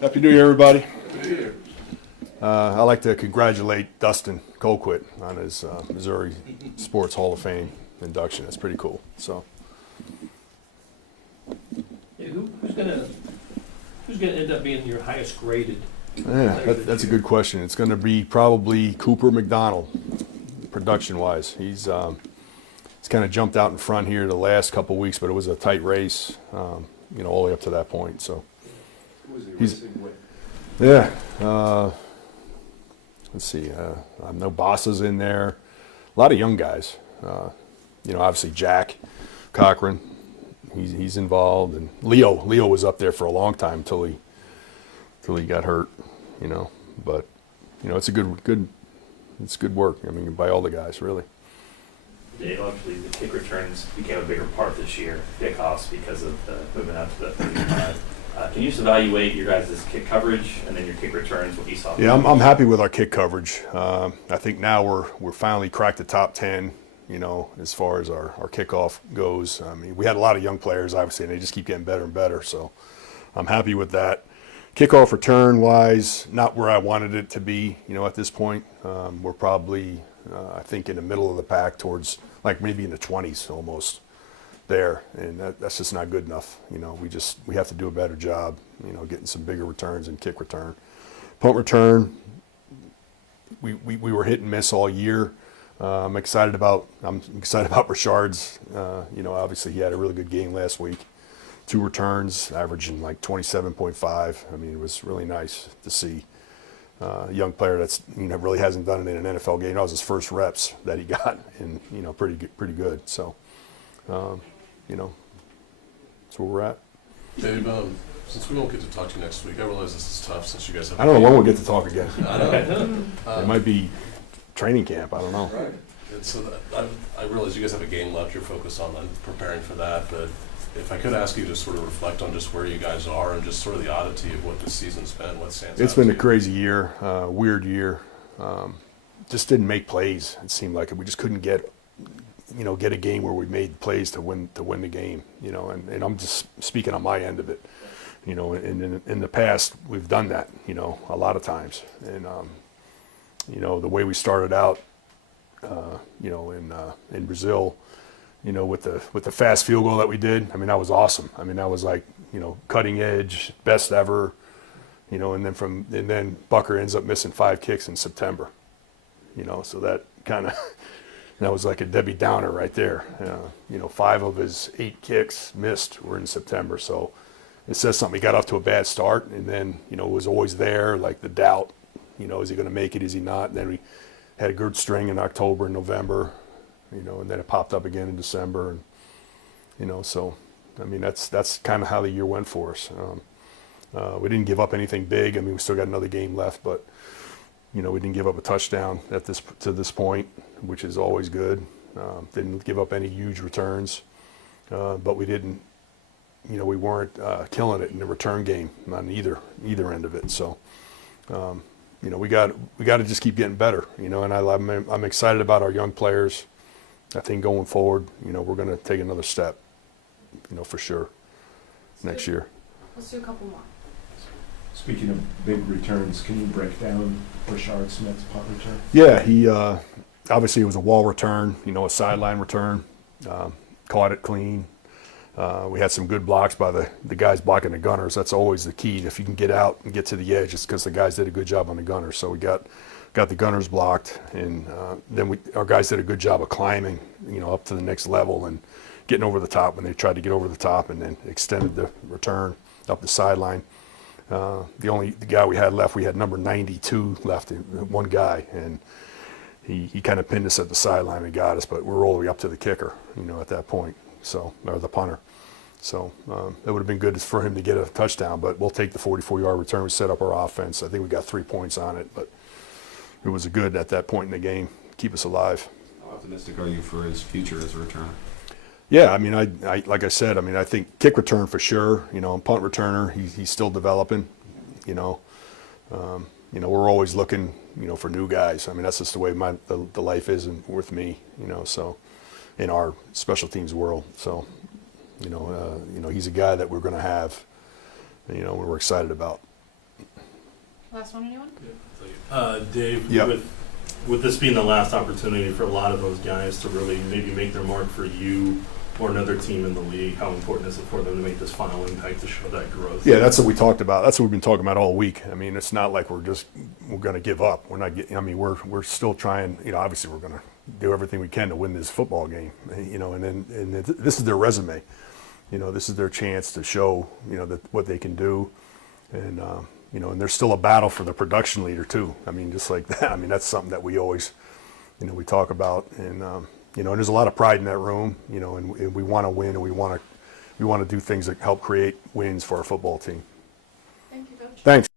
Happy New Year, everybody. Happy New Year. I'd like to congratulate Dustin Colquitt on his Missouri Sports Hall of Fame induction. That's pretty cool. So, Yeah, who's gonna end up being your highest graded? yeah, that's a good question. It's going to be probably Cooper McDonald, production-wise. He's kind of jumped out in front here the last couple weeks, but it was a tight race, all the way up to that point. So, Who was he He's- racing with? yeah. Let's see. No Bosses in there. A lot of young guys. Obviously Jack Cochran. He's involved, and Leo was up there for a long time till he got hurt. But it's a good work. I mean, by all the guys really. Dave, obviously the kick returns became a bigger part this year, kickoffs, because of the moving up to the 35. Can you just evaluate your guys' kick coverage and then your kick returns, what you saw? Yeah, I'm happy with our kick coverage. I think now we're finally cracked the top 10. As far as our kickoff goes. I mean, we had a lot of young players, obviously, and they just keep getting better and better. So I'm happy with that. Kickoff return wise, not where I wanted it to be. At this point, we're probably I think in the middle of the pack, towards like maybe in the 20s almost there, and that's just not good enough. We have to do a better job. Getting some bigger returns and kick return, punt return. We were hit and miss all year. I'm excited about Brashard's. Obviously he had a really good game last week. 2 returns, averaging like 27.5. I mean, it was really nice to see a young player that's really hasn't done it in an NFL game. That was his first reps that he got, and pretty good. So, that's where we're at. Dave, since we won't get to talk to you next week, I realize this is tough since you guys have. I don't know when we'll get to talk again. I know. It might be training camp. I don't know. Right. And so I realize you guys have a game left. You're focused on preparing for that. But if I could ask you to sort of reflect on just where you guys are and just sort of the oddity of what this season's been, what stands out. It's been to a you. crazy year, weird year. Just didn't make plays. It seemed like we just couldn't get a game where we made plays to win the game. And I'm just speaking on my end of it. In the past we've done that. A lot of times. And the way we started out, in Brazil, with the fast field goal that we did. I mean, that was awesome. I mean, that was like cutting edge, best ever. And then Bucker ends up missing 5 kicks in September. So that kind of that was like a Debbie Downer right there. 5 of his 8 kicks missed were in September. So it says something. He got off to a bad start, and then it was always there, like the doubt. Is he going to make it? Is he not? And then we had a good string in October and November. And then it popped up again in December, and so I mean that's kind of how the year went for us. We didn't give up anything big. I mean, we still got another game left, but we didn't give up a touchdown to this point, which is always good. Didn't give up any huge returns, but we didn't. We weren't killing it in the return game on either end of it. So. We got to just keep getting better. And I'm excited about our young players. I think going forward, we're going to take another step, for sure, next year. Let's do a couple more. Speaking of big returns, can you break down Brashard Smith's punt return? Yeah, he obviously it was a wall return, a sideline return. Caught it clean. We had some good blocks by the guys blocking the gunners. That's always the key. If you can get out and get to the edge, it's because the guys did a good job on the gunners. So we got the gunners blocked, and then our guys did a good job of climbing, up to the next level and getting over the top when they tried to get over the top, and then extended the return up the sideline. The guy we had left, we had number 92 left, one guy, and he kind of pinned us at the sideline and got us, but we're all the way up to the kicker, at that point. So, or the punter. So it would have been good for him to get a touchdown, but we'll take the 44-yard return. We set up our offense. I think we got 3 points on it, but it was good at that point in the game. Keep us alive. How optimistic are you for his future as a returner? Yeah, I mean, I like I said, I mean, I think kick return for sure. Punt returner, he's still developing. We're always looking, for new guys. I mean, that's just the way the life is with me. So in our special teams world. So, he's a guy that we're going to have, we're excited about. Last one, anyone? Dave, Yep. with this being the last opportunity for a lot of those guys to really maybe make their mark for you or another team in the league, how important is it for them to make this final impact to show that growth? Yeah, that's what we talked about. That's what we've been talking about all week. I mean, it's not like we're going to give up. We're not getting. I mean, we're still trying. You know, obviously we're going to do everything we can to win this football game. You know, and this is their resume. You know, this is their chance to show what they can do, and you know, and there's still a battle for the production leader too. I mean, just like that. I mean, that's something that we always, we talk about, and and there's a lot of pride in that room. You know, and we want to win, and we want to do things that help create wins for our football team. Thank you, Coach. Thanks.